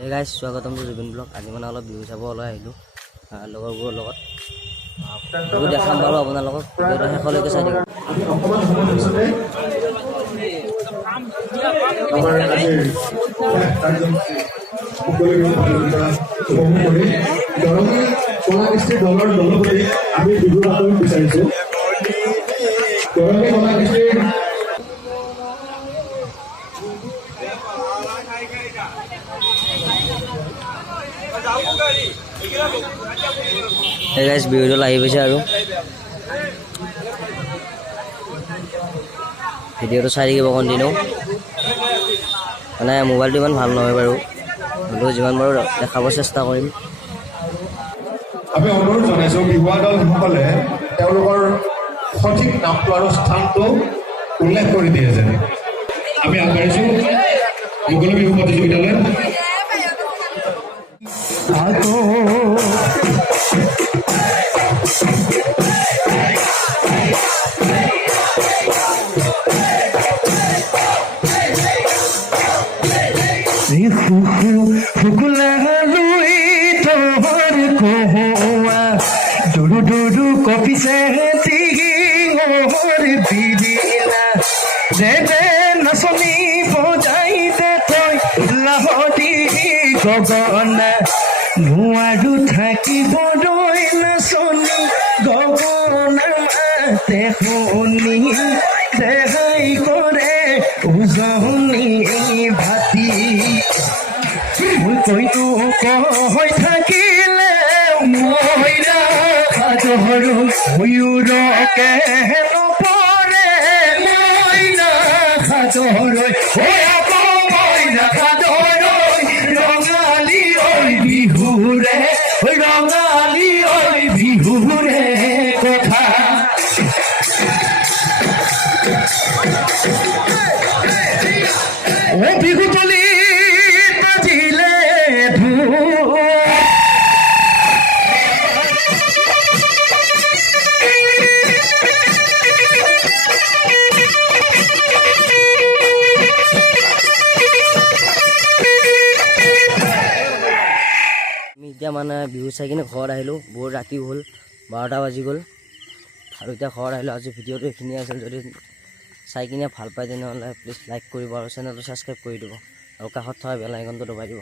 Hey guys, স্বাগতম two Zubeen blog. আজি মানে অলপ বিহু চাব ওলাই আহিলোঁ লগৰবোৰৰ লগত। বিহু দেখাম বাৰু আপোনালোকক, ভিডিঅ'টো শেষলৈকে চাই থাকিব। Hey guys, ভিডিঅ'টো আহি পাইছে আৰু ভিডিঅ'টো চাই থাকিব কণ্টিনিউ। মানে মোবাইলটো ইমান ভাল নহয় বাৰু, হ'লেও যিমান বাৰু দেখাব চেষ্টা কৰিম। আমি অনুৰোধ জনাইছোঁ বিহুৱা দলসকলে তেওঁলোকৰ সঠিক নামটো আৰু স্থানটো উল্লেখ কৰি দিয়ে যেন। আমি আগবাঢ়িছোঁ মুকলি Bihu প্ৰতিযোগিতালৈ। Kopi sehati or bidila debe nasoni bojai de toy lahoti gogona nuadu thaki bodoi nasoni gogona te honi dehai kore uzoni bhati mui koi tu koi thakile moira Horo muyuro ke no pore moina khadoro oya ko moina khadoro rongali oi bihure rongali oi bihure kotha o bihu toli tajile dhu এতিয়া মানে বিহু চাই কিনে ঘৰত আহিলোঁ। বহুত ৰাতি হ'ল, 12টা বাজি গ'ল আৰু এতিয়া ঘৰত আহিলোঁ। আজি ভিডিঅ'টো এইখিনিয়ে আছিল। যদি চাই কিনে ভাল পায় তেনেহ'লে প্লিজ লাইক কৰিব আৰু চেনেলটো ছাবস্ক্ৰাইব কৰি দিব আৰু কাষত থকা বেল আইকনটো দবাই দিব।